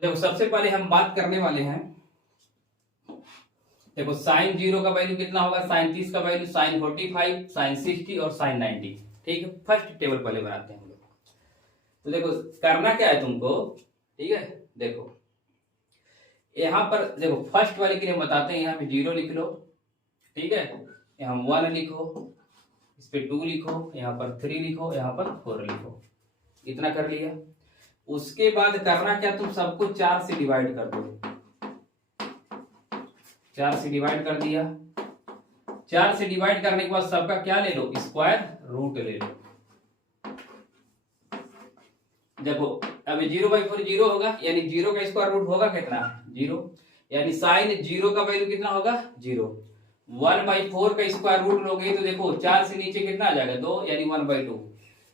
देखो सबसे पहले हम बात करने वाले हैं, देखो साइन 0 का वैल्यू कितना होगा, साइन 30 का वैल्यू, साइन 45, साइन 60 और साइन 90। ठीक है, फर्स्ट टेबल पहले बनाते हैं हम लोग। तो देखो करना क्या है तुमको, ठीक है। देखो यहाँ पर देखो फर्स्ट वाले के लिए हम बताते हैं, यहाँ पे 0 लिख लो, ठीक है। यहाँ 1 लिखो, इस पे 2 लिखो, यहाँ पर 3 लिखो, यहाँ पर 4 लिखो। इतना कर लिया। उसके बाद करना क्या, तुम सबको 4 से डिवाइड कर दो। 4 से डिवाइड कर दिया। 4 से डिवाइड करने के बाद सबका क्या ले लो, स्क्वायर रूट ले लो। देखो अब 0/4 0 होगा, यानी 0 का स्क्वायर रूट होगा कितना, 0। यानी साइन 0 का वैल्यू कितना होगा, 0। 1/4 का स्क्वायर रूट लोगे तो देखो 4 से नीचे कितना आ जाएगा, 2, यानी 1/2।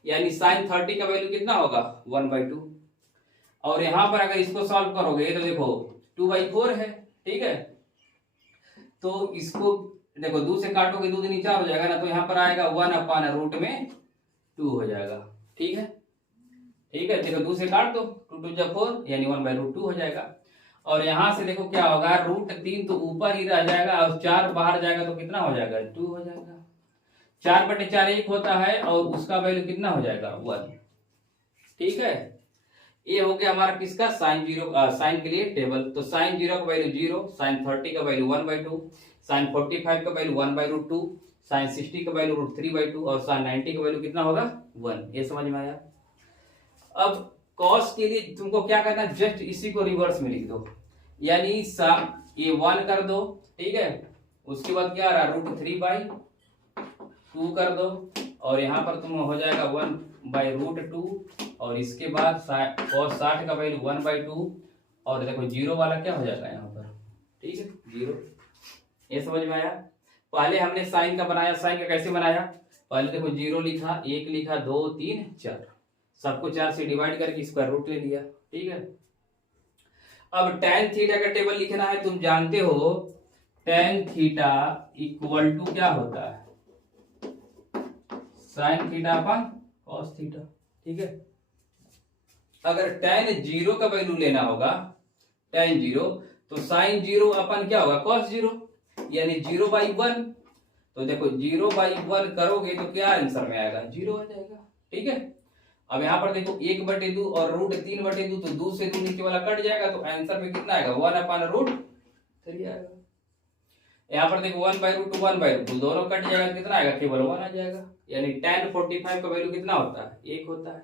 यानी साइन 30 का वैल्यू कितना होगा, 1/2। और यहां पर अगर इसको सॉल्व करोगे तो देखो 2/4 है, ठीक है। तो इसको देखो 2 से काटोगे, 2 दूनी 4 हो जाएगा ना, तो यहाँ पर आएगा 1/√2 हो जाएगा। ठीक है, ठीक है। देखो 2 से काट दो, 2 2 जा 4, यानी 1/√2 हो जाएगा। और यहां से देखो क्या होगा, √3 तो ऊपर ही रह जाएगा और 4 बाहर जाएगा तो कितना हो जाएगा, 2 हो जाएगा। 4/4 1 होता है और उसका वैल्यू कितना हो जाएगा, 1। ठीक है, ये हो गया हमारा किसका, साइन 0, साइन के लिए टेबल। तो साइन 0 का वैल्यू 0, साइन 30 का वैल्यू 1/2, साइन 45 का वैल्यू 1/√2, साइन 60 का वैल्यू √3/2 और साइन 90 का वैल्यू कितना होगा, 1। ये समझ में आया। अब कॉस के लिए तुमको क्या करना, जस्ट इसी को रिवर्स में लिख दो, यानी ये 1 कर दो, ठीक है। उसके बाद क्या आ रहा, √3/2 कर दो, और यहाँ पर तुम हो जाएगा 1/√2, और इसके बाद cos 60 का वैल्यू 1/2, और देखो 0 वाला क्या हो जाएगा यहाँ पर, ठीक है, 0। ये समझ में आया। पहले हमने साइन का बनाया, साइन का कैसे बनाया, पहले देखो 0 लिखा, 1 लिखा, 2 3 4, सबको 4 से डिवाइड करके स्क्वायर रूट ले लिया, ठीक है। अब tan थीटा का टेबल लिखना है। तुम जानते हो tan थीटा इक्वल टू क्या होता है, साइन थीटा अपन कॉस थीटा, ठीक है। अगर tan 0 का वैल्यू लेना होगा, tan 0, तो साइन 0 अपन क्या होगा, cos 0, यानी 0/1। तो देखो 0/1 करोगे तो क्या आंसर में आएगा, 0 आ जाएगा, ठीक है। अब यहाँ पर देखो 1/2 और √3/2, तो 2 से 2 नीचे वाला कट जाएगा, तो आंसर में कितना आएगा, 1/√3 आएगा। यहाँ पर देखो 1/√2 1/2 दोनों कट जाएगा, तो कितना आएगा, केवल 1 आ जाएगा। यानी tan 45 का वैल्यू कितना होता है, 1 होता है।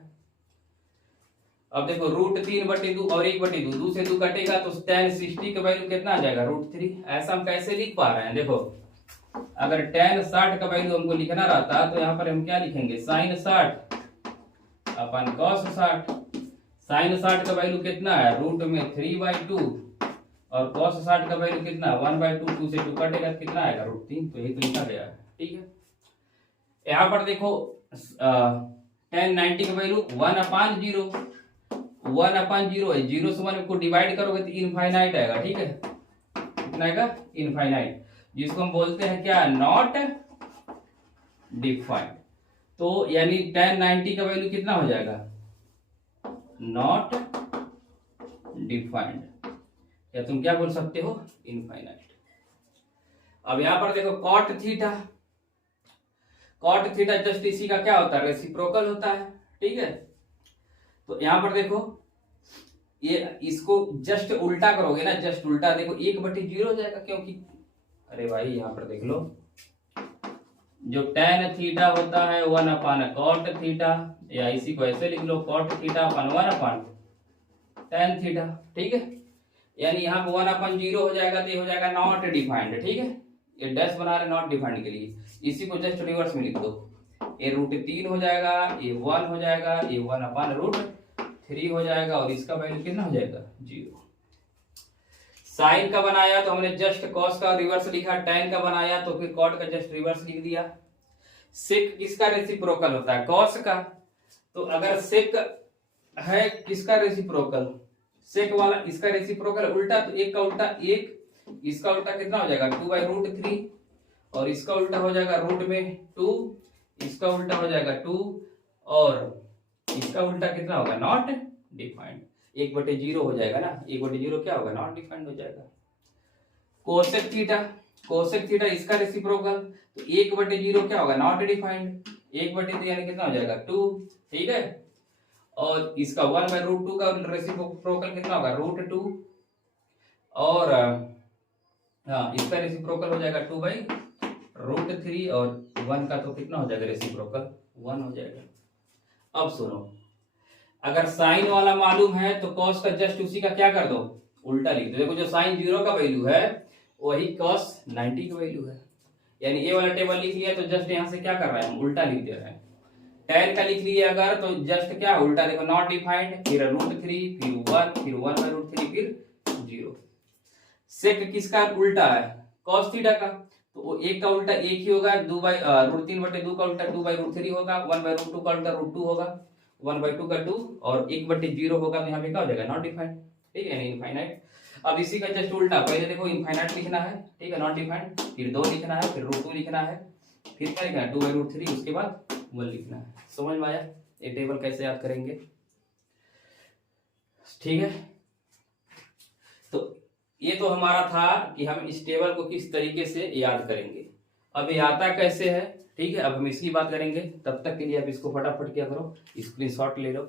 अब देखो √3/2 और 1/2, 2 से 2 कटेगा, तो tan 60 का वैल्यू कितना आ जाएगा, √3। ऐसा हम कैसे लिख पा रहे हैं, देखो अगर tan 60 का वैल्यू हमको लिखना रहता तो यहाँ पर हम क्या लिखेंगे, साइन 60 अपन cos 60। साइन 60 का वैल्यू कितना है, √3/2, और cos 60 का वैल्यू कितना है, 1/2, 2 से 2 कटेगा तो कितना आएगा, √3। तो यही तो लिखा गया है, ठीक है। यहाँ पर देखो tan 90 का वैल्यू 1/0, 1/0 है, 0 से 1 को डिवाइड करोगे तो इनफाइनाइट आएगा, ठीक है। कितना आएगा, इनफाइनाइट, जिसको हम बोलते हैं क्या, नॉट डिफाइंड। तो यानी tan 90 का वैल्यू कितना हो जाएगा, नॉट डिफाइंड, या तुम क्या बोल सकते हो, इनफाइनाइट। अब यहां पर देखो cot theta, cot theta just इसी का क्या होता है, रेसिप्रोकल होता है, ठीक है। तो यहां पर देखो ये इसको जस्ट उल्टा करोगे ना, जस्ट उल्टा, देखो 1/0 हो जाएगा, क्योंकि अरे भाई यहाँ पर देख लो, जो tan थीटा होता है 1/cot थीटा, या इसी को ऐसे लिख लो, cot थीटा अपन 1/tan थीटा, ठीक है। यानी यहाँ पे 1/0 हो जाएगा, तो ये हो जाएगा नॉट डिफाइंड, ठीक है। ये डैश बना रहे नॉट डिफाइंड के लिए, इसी को जस्ट रिवर्स में लिख दो, ये √3 हो जाएगा, ये 1 हो जाएगा, ये 1/√3 हो जाएगा, और इसका वैल्यू कितना हो जाएगा, 0। साइन का बनाया तो हमने जस्ट कॉस का रिवर्स लिखा, tan का बनाया तो फिर कॉट का जस्ट रिवर्स लिख दिया। सेक किसका रेसिप्रोकल होता है, कॉस का। तो अगर सेक है किसका रेसिप्रोकल, सेक वाला, इसका रेसिप्रोकल उल्टा, तो एक का उल्टा 1, इसका उल्टा कितना हो जाएगा, 2/√3, और इसका उल्टा हो जाएगा √2, इसका उल्टा हो जाएगा 2, और इसका उल्टा कितना होगा, नॉट डिफाइंड। 1/0 हो जाएगा ना, 1/0 क्या होगा, नॉट डिफाइंड हो जाएगा। कोसेक थीटा, कोसेक थीटा इसका रेसिप्रोकल, तो 1/0 क्या होगा, नॉट डिफाइंड, 1/2 यानी कितना हो जाएगा 2, ठीक है। और इसका 1/√2 का रेसिप्रोकल कितना होगा, √2, और हाँ इसका रेसिप्रोकल हो जाएगा 2/√3, और 1 का तो कितना हो जाएगा रेसिप्रोकल, 1 हो जाएगा। अब सुनो, अगर साइन वाला मालूम है तो कॉस का जस्ट उसी का क्या कर दो, उल्टा लिख दो। देखो जो साइन 0 का वैल्यू है वही कॉस 90 का वैल्यू है, यानी ये वाला टेबल लिख लिया तो जस्ट यहाँ से क्या कर रहे हैं, हम उल्टा लिख दे रहे हैं। tan का लिख लिया अगर तो जस्ट क्या उल्टा देखो, नॉट डिफाइंड, फिर √3, फिर 1, फिर 1/√3, फिर 0। सेक किसका उल्टा है, cos थीटा का, तो वो एक का उल्टा एक ही होगा, √3/2 का उल्टा 2/√3 होगा, 1/√2 का उल्टा √2 होगा, 1/2 का 2, और 1/0 होगा तो यहाँ पे क्या हो जाएगा, नॉट डिफाइंड, ठीक है, यानी इनफाइनाइट। अब इसी का जस्ट उल्टा, पहले देखो इनफाइनाइट लिखना है, ठीक है, नॉट डिफाइंड, फिर 2 लिखना है, फिर √2 लिखना है, फिर क्या लिखना है 2/√3, उसके बाद 1 लिखना है। समझ में आया ये टेबल कैसे याद करेंगे, ठीक है। तो ये तो हमारा था कि हम इस टेबल को किस तरीके से याद करेंगे। अब ये आता कैसे है, ठीक है, अब हम इसकी बात करेंगे। तब तक के लिए आप इसको फटाफट क्या करो, स्क्रीनशॉट ले लो।